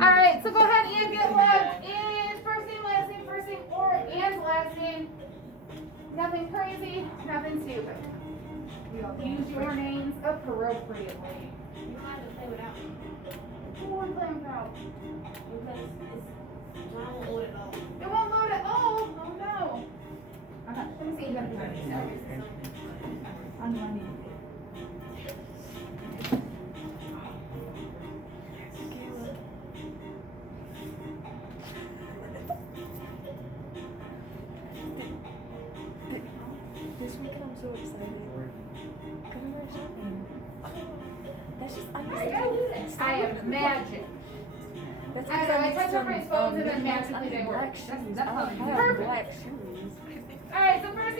Alright, so go ahead and get left in first name, or and last name. Nothing crazy, nothing stupid. Use your names appropriately. You might have to play without me. Who won't play without? Because it's mine won't load it all. It won't load it. Oh no. Let me see. You gotta do that. On money. This weekend I'm so excited. Come here, shopping. That's just I am magic. That's I know, I touch everybody's phones and then magically they work. black shoes. That's I how don't you have perfect. black shoes. Alright, so first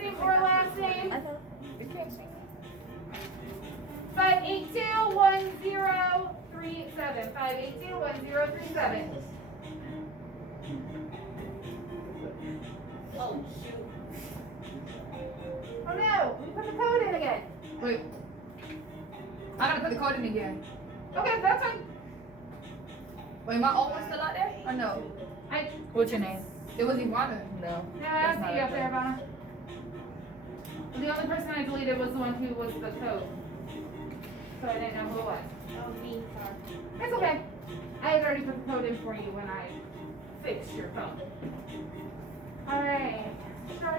name or last name. I know. You can't see me. 5821037. 5821037. Oh, shoot. Oh no, we put the code in again. Wait. I gotta put the code in again. Okay, that's fine. Wait, my old one still out there? Or no? What's your name? It was Ivana. No. No, I don't see you up there, Ivana. The only person I deleted was the one who was the code. So I didn't know who it was. Oh, me, sorry. It's okay. I had already put the code in for you when I fixed your phone. Alright.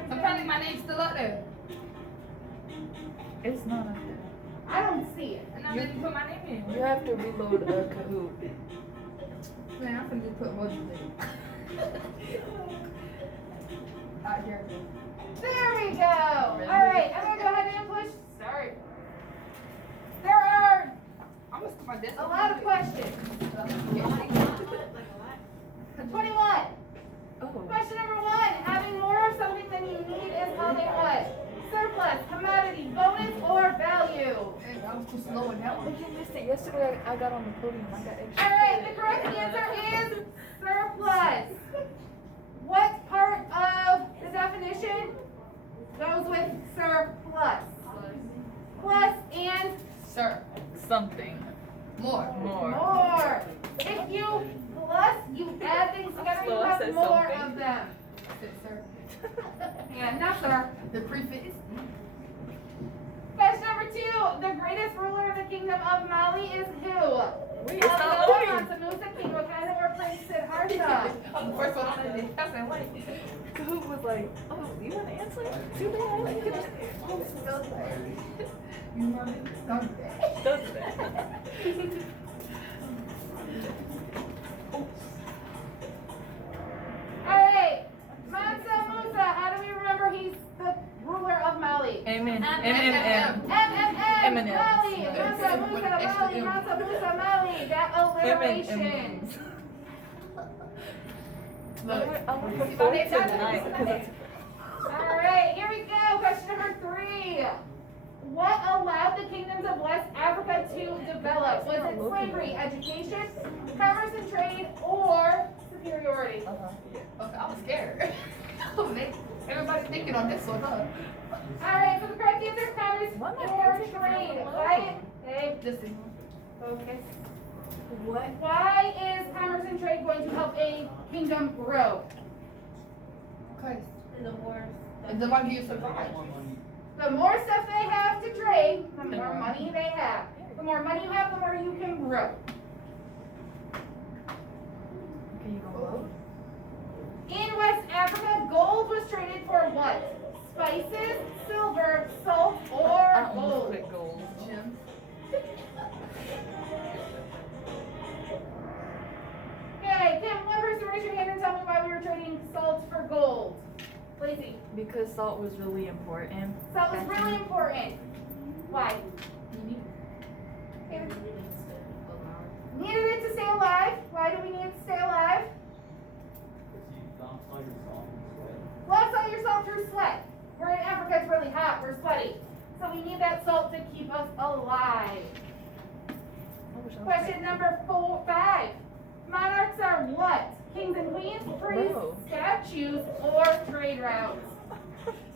Apparently my name's still up there. It's not up there. I don't see it. And I didn't put my name in. You have to reload Kahoot. Man, I'm finna just put emojis in. Alright, here it goes. There we go. Alright, I'm gonna go ahead and push start. There are I'm gonna skip my desk. a lot of questions. Like a lot. 21. Oh. Question number 1. Having more of something than you need is called a what? Surplus, commodity, bonus, or value? Hey, I was too slow in that one. Look, you missed it. Yesterday I got on the podium. I got extra. Alright, the correct answer is surplus. What part of the definition goes with surplus? Plus and Sir. Something. More. more. If you plus, you add things together, you Well, I have said more something. of them. I said sir. Yeah, no sir. The prefix. Question number 2. The greatest ruler of the kingdom of Mali is who? Wait, it's not loading. Mansa Musa, King Wakanda, or Prince Siddhartha? I'm the first one on the I said, wait. Kahoot was like, oh, you want to answer? Too bad. You know what? Don't do that. Alright, Mansa Musa, how do we remember he's the ruler of Mali? Amen. MMM, M&Ms. Mali, Mansa Musa, Mali, Mansa Musa, Mali, that alliteration. Look. I want to perform tonight because it's Alright, here we go, question number 3. What allowed the kingdoms of West Africa to develop? Was it slavery, education, commerce and trade, or superiority? Okay, I was scared. Everybody's thinking on this one, huh? Alright, so the correct answer is commerce Why am I or thinking trade. about Why? Hey, Listen. focus. what? Why is commerce and trade going to help a kingdom grow? Okay. And the more If the one you survive. The more stuff they have to trade, the more money they have. The more money you have, the more you can grow. Okay, you gonna vote? In West Africa, gold was traded for what? Spices, silver, salt, or I almost gold? put gold. Jim. Okay, Kim, one person raise your hand and tell me why we were trading salt for gold. Lacey, Because salt was really important. salt was really important. Why? Needed it to stay alive. Why do we need it to stay alive? Lost all your salt through sweat. We're in Africa, it's really hot, we're sweaty. So we need that salt to keep us alive. Question number 5. Monarchs are what? Kings and queens, priests, Whoa. statues, or trade routes?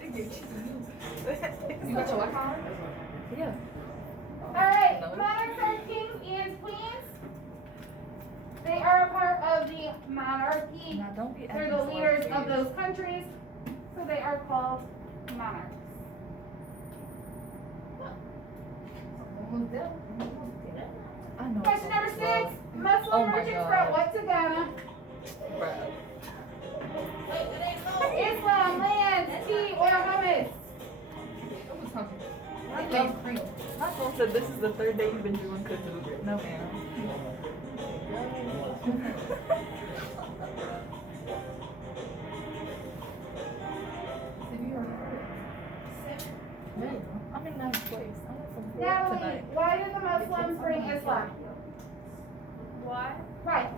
You got your Wi-Fi? Yeah. Alright, No. monarchs are kings and queens, monarchy. Now don't be They're acting the so leaders of serious. those countries, so they are called monarchs. Almost there. I know. Question number 6. Well, Muslim Oh my merchants God. brought what to Ghana? bruh. Wait, it ain't no. Islam, land, tea, or hummus? It was something. I Okay. love cream. My phone said this is the 3rd day you've been doing kazoo. No, ma'am. There you go. I'm in 9th place. I'm at from 4th Natalie, tonight. why did the Muslims bring Islam? Why? Right.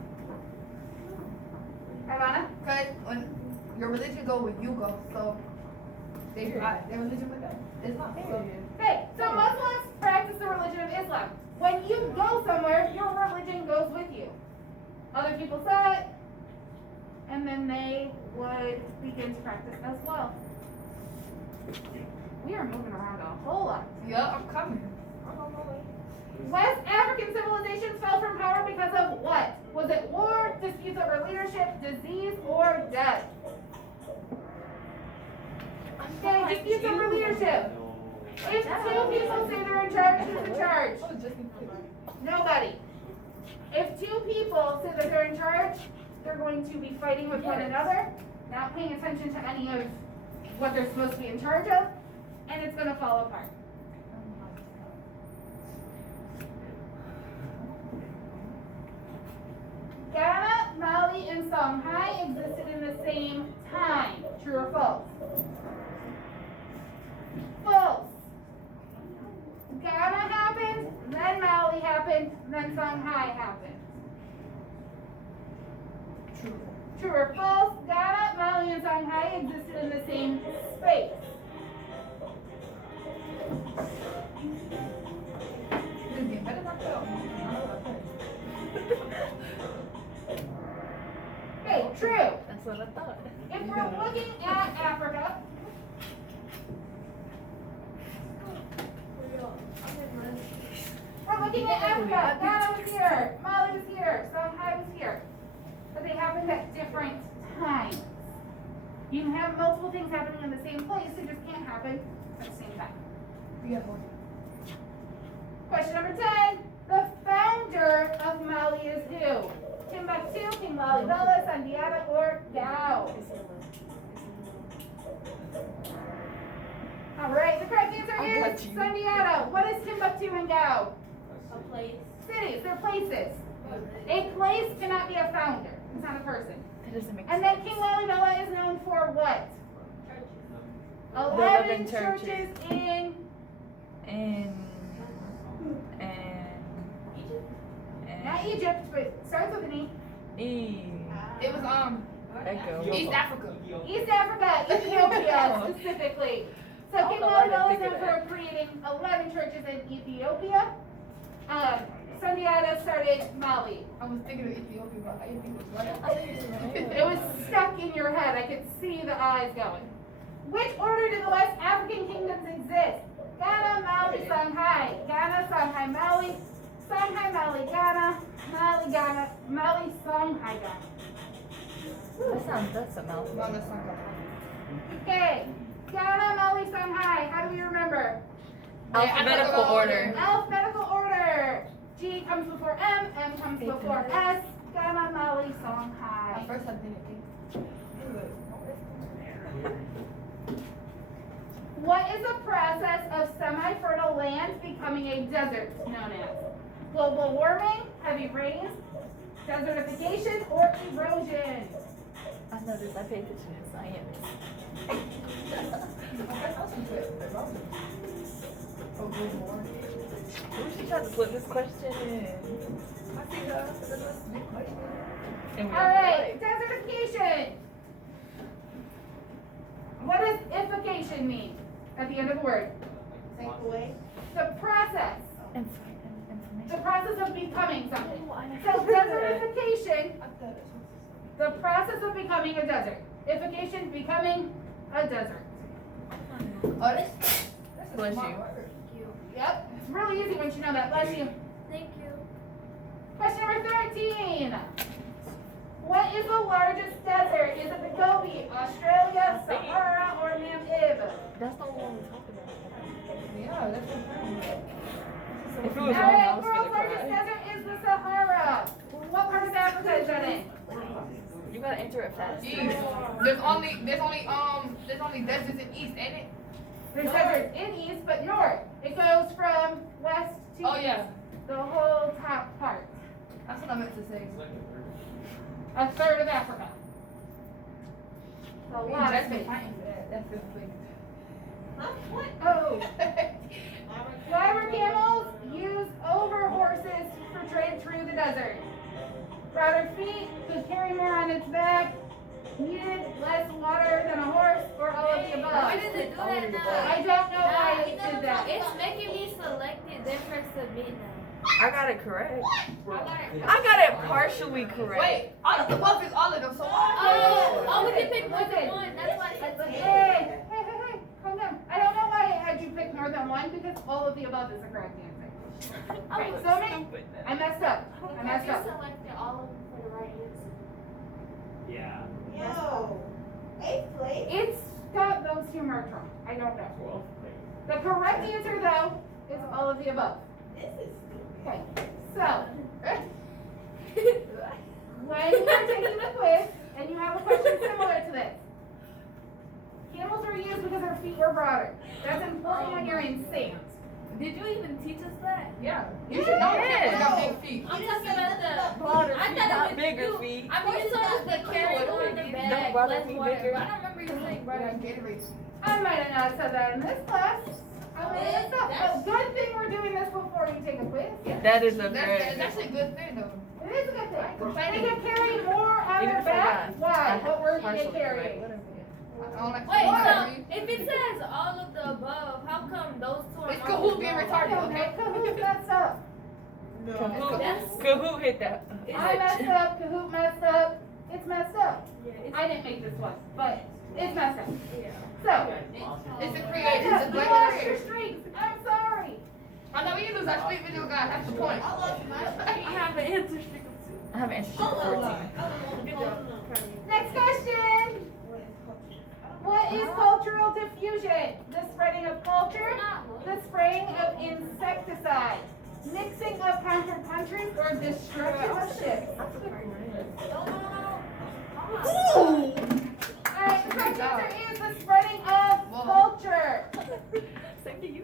Ivana? Cause when your religion go where you go, so their religion with them. It's not. So. Hey, so Muslims practice the religion of Islam. When you go somewhere, your religion goes with you. Other people saw it, and then they would begin to practice as well. We are moving around a whole lot. Yeah, I'm coming. West African civilizations fell from power because of what? Was it war, disputes over leadership, disease, or death? Okay, disputes over leadership. If 2 people say they're in charge, who's in charge? Oh, just in case. Nobody. If 2 people say that they're in charge, they're going to be fighting with one another, not paying attention to any of what they're supposed to be in charge of, and it's going to fall apart. Ghana, Mali, and Songhai existed in the same time. True or false? False. Ghana happened, then Mali happened, then Songhai happened. True. True or false? Ghana, Mali, and Songhai existed in the same space. This game better not fail. Okay, true. That's what I thought. If we're looking at Africa, we're looking at Africa. Ghana was here, Mali was here, Songhai was here. But they happened at different times. You can have multiple things happening in the same place, they just can't happen at the same time. Yeah, boy. Question number 10. The founder of Mali is who? Timbuktu, King Lalibela, Sundiata, or Gao? Alright, the correct answer I is got you. Sundiata. What is Timbuktu and Gao? A place. Cities, they're places. A place cannot be a founder. It's not a person. That doesn't make And sense. then King Lalibela is known for what? Churches. 11 churches. churches in And not Egypt, but starts with an E. It was Echo. East Africa. East Africa, Ethiopia specifically. So I King don't know why I Lalibela is didn't known think of for creating 11 churches in Ethiopia. Sundiata started Mali. I was thinking of Ethiopia, but I didn't think it was right. It was stuck in your head. I could see the eyes going. Which order do the West African kingdoms exist? Ghana, Mali, Songhai. Ghana, Songhai, Mali. Songhai, Mali, Ghana. Mali, Ghana. Mali, Songhai, Ghana. That's a mouthful. No, that's not good. Okay. Ghana, Mali, Songhai. How do we remember? Alphabetical order. Alphabetical order. G comes before M. M comes before S. Ghana, Mali, Songhai. At first I didn't think. What is the process of semi-fertile land becoming a desert known as? Global warming, heavy rains, desertification, or erosion? I know this. I pay attention to science. Oh, good more. Ooh, she tried to slip this question in. I think that's a big question. And we All got it right, desertification. What does ification mean at the end of the word? Take away. The process. Information. The process of becoming something. Oh, I So know that. desertification, I thought it the process of becoming a desert. Ification, becoming a desert. was. Oh, that's a Bless smart you. word. Yep, it's really easy once you know that. Bless you. Thank you. Question number 13. What is the largest desert? Is it the Gobi, Australia, Sahara, or Namib? That's the one we talked about. Yeah, that's the If it was wrong, I Alright, was world's gonna largest cry. desert is the Sahara. What part of Africa is that in? You gotta enter it fast. East. There's only deserts in East, ain't it? There's deserts in east, but north. It goes from west to Oh, east. yeah. The whole top part. That's what I meant to say. A third of Africa. A lot of That's been space. fighting for that. That's been fighting. Huh? What? Oh. Why were camels used over horses for trade through the desert? Broader feet, could carry more on its back, needed less water than a horse, or all of the above? Why does it do that now? I don't know why it did that. It's making me select it, then press submit now. I got it correct. I got it. I got it partially correct. Wait, all of the buff is all of them, so why? Oh, we can pick more than one. That's why it's Hey, calm down. I don't know why it had you pick more than one, because all of the above is the correct answer. Right, so I messed up. I messed up. selected all of them for the right answer. Yeah. Yo, 8th place. It's got those two marked wrong. I don't know. The correct answer, though, is all of the above. This is stupid. Okay, so when you're taking the quiz and you have a question similar to this, camels were used because their feet were broader. That's important when you're in sand. Did you even teach us that? Yeah, you should know Yeah. camels got big feet. I'm talking about the Broader I feet, thought not it was bigger you. feet. I mean, you told us the carry on the Don't bag, bother less me water. bigger. But I don't remember you saying Brother, brother. Gatorade. I might have not said that in this class. I might have messed up. But good thing we're doing this before you take a quiz. That is a That's very actually a good thing, though. It is a good thing. They can carry more on Even their if I back. got Why? What were they partially carrying? correct, whatever. I don't like Wait, water. so if it says all of the above, how come those two are It's not Kahoot being wrong? retarded, okay? Kahoot messed up. Kahoot hit that. I messed up. Kahoot messed up. It's messed up. Yeah, it's, I didn't make this one, but it's messed up. yeah. So, It's the creators, yeah, it's you black lost your creators. streaks. I'm sorry. I know we lose our sweet video guy, that's the point. I have an answer sticker too. I have an answer sheet for 14. Good job. Next question. What is cultural diffusion? The spreading of culture, the spraying of insecticide, mixing of counter countries, or destruction of ships? Alright, the correct answer is the spreading of culture.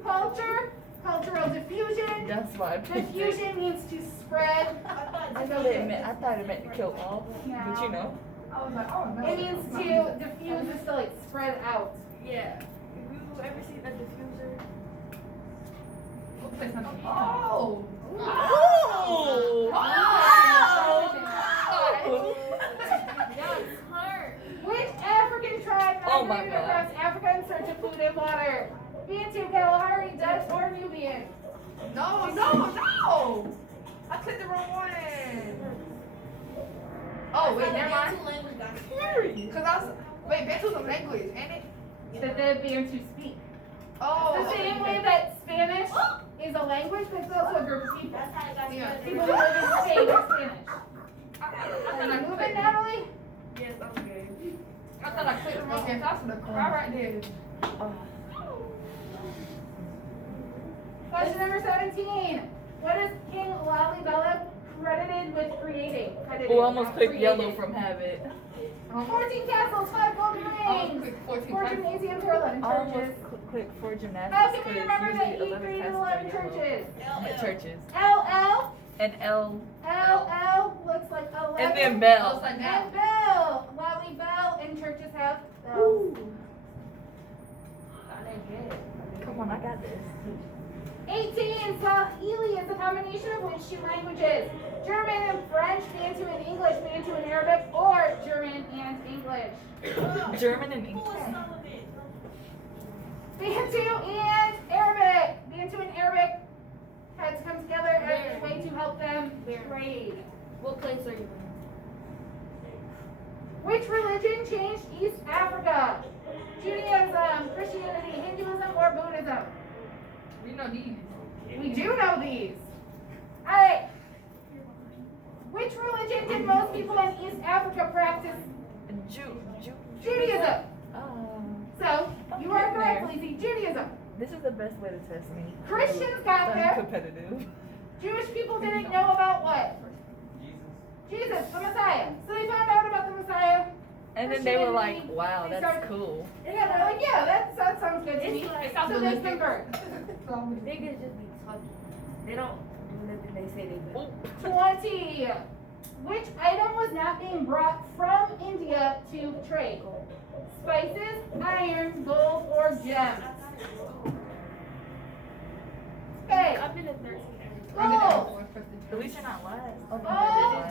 Culture, cultural diffusion. That's why I picked it. Diffusion means to spread. I thought it meant to kill all, but you know. I was like, oh no. It means to diffuse is to like spread out. Yeah. Have you ever seen a diffuser? Oh! Yeah, it's hard. Which African tribe Oh my migrated God. across Africa in search of food and water? Bantu, Kalahari, Dutch, or Nubian? No! I clicked the wrong one. Oh, wait, never mind. Cause I was, wait, Bantu's a language, ain't it? That the Bantu speak. Oh. The same way that Spanish is a language, but it's also a group of people. That's how it got Yeah. People started. who live in Spain are Spanish. I Are thought you I moving, clicked. Natalie? Yes, I'm good. I thought I clicked the wrong one. That's the cry right there. Question number 17. What is King Lalibela credited with creating? Credited, Oh, I almost not picked created. yellow from habit. 14 castles, 5 golden I rings, clicked 14 4 times. gymnasiums, or 11 I churches. almost clicked for How gymnastics can we because remember that usually E 11 created classes 11 are yellow. churches? At churches. LL, And L. looks like 11. And then I was Bell. like, And now. Bell. Lally Bell and churches have bells. Come on, I got this. 18. Swahili is a combination of which two languages? German and French, Bantu and English, Bantu and Arabic, or German and English? German and English. Bantu and Arabic. Bantu and Arabic had to come together as a way to help them trade. What place are you in? Which religion changed East Africa? Judaism, Christianity, Hinduism, or Buddhism? We know these. We do know these. Alright. Which religion did most people in East Africa practice Judaism? So, you are correct, Lizzie. Judaism. This is the best way to test me. Christians got I'm there. competitive. Jewish people didn't know about what? Jesus, the Messiah. So they found out about the Messiah. And then they were like, Christianity, wow, they that's started- cool. Yeah, they're like, yeah, that sounds good to me. It's So they convert. Niggas just be talking. They don't do nothing they say they do. 20. Which item was not being brought from India to trade? Spices, iron, gold, or gems? Okay. I've been in 13. Gold. At least you're not last. All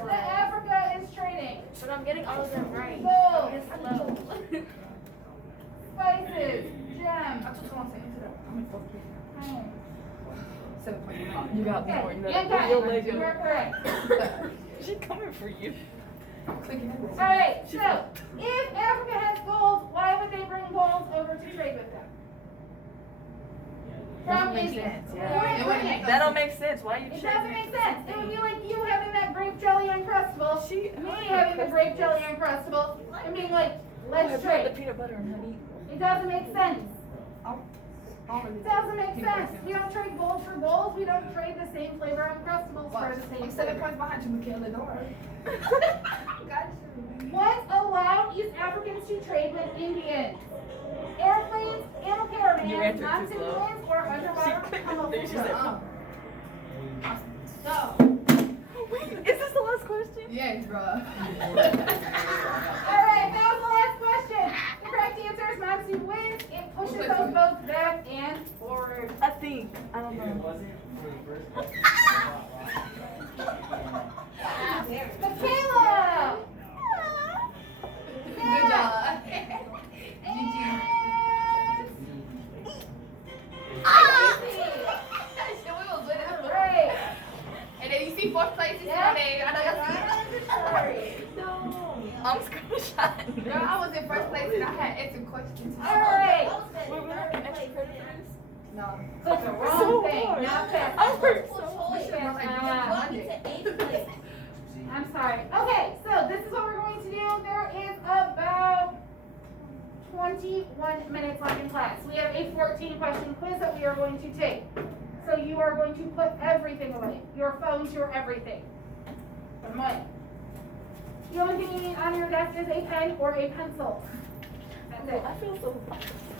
that Africa is trading. But I'm getting all of them right. Gold. It's slow. Spices, gems. iron. You got Okay, more. You yeah, got your guys, leg you are up. correct. She's coming for you. Alright, so if Africa has gold, why would they bring gold over to trade with them? From Doesn't make India. sense, They yeah. wouldn't bring it. That don't make sense. Why are you It checking? doesn't make sense. It would be like you having that grape jelly uncrustable, She- me having the grape jelly uncrustable, and being like, let's The trade. peanut butter and honey. It doesn't make sense. It doesn't make sense. We don't trade gold for gold. We don't trade the same flavor uncrustables for the same I'm 7 flavor. points behind you, Michaela. Don't worry. Got you. What allowed East Africans to trade with Indians? Airplanes, camel You caravans, answered too mountain slow. winds, or underwater tunnel She said, systems? So, wait, is this the last question? Yes, bruh. Alright, that was the last question. The correct answer is monsoon winds. It pushes those boats back and forward. I think. I don't know. Michaela! Good job. Right. And then you see fourth place is Yeah. Sunday. I know y'all Sorry. I'm screenshotting. Girl, I was in first place and I had extra questions. Alright. Wait, we don't get extra credit for this? No. Click the So wrong thing. hard. Not fast. I'm hurt so I'm sorry. Okay, so this is what we're going to do. There is about 21 minutes left in class. We have a 14-question quiz that we are going to take. So you are going to put everything away. Your phones, your everything. Put them away. The only thing you need on your desk is a pen or a pencil. That's it. I feel so.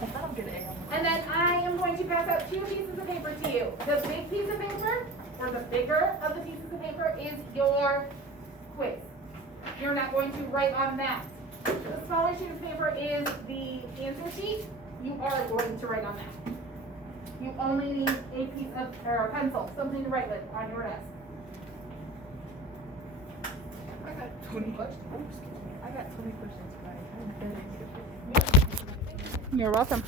I don't get an A on And then I am going to pass out 2 pieces of paper to you. The big piece of paper, or the bigger of the pieces of paper, is your quiz. You're not going to write on that. The smaller sheet of paper is the answer sheet. You are going to write on that. You only need a piece of, or a pencil, something to write with on your desk. I got 20 questions. I got 20 questions right. You're welcome.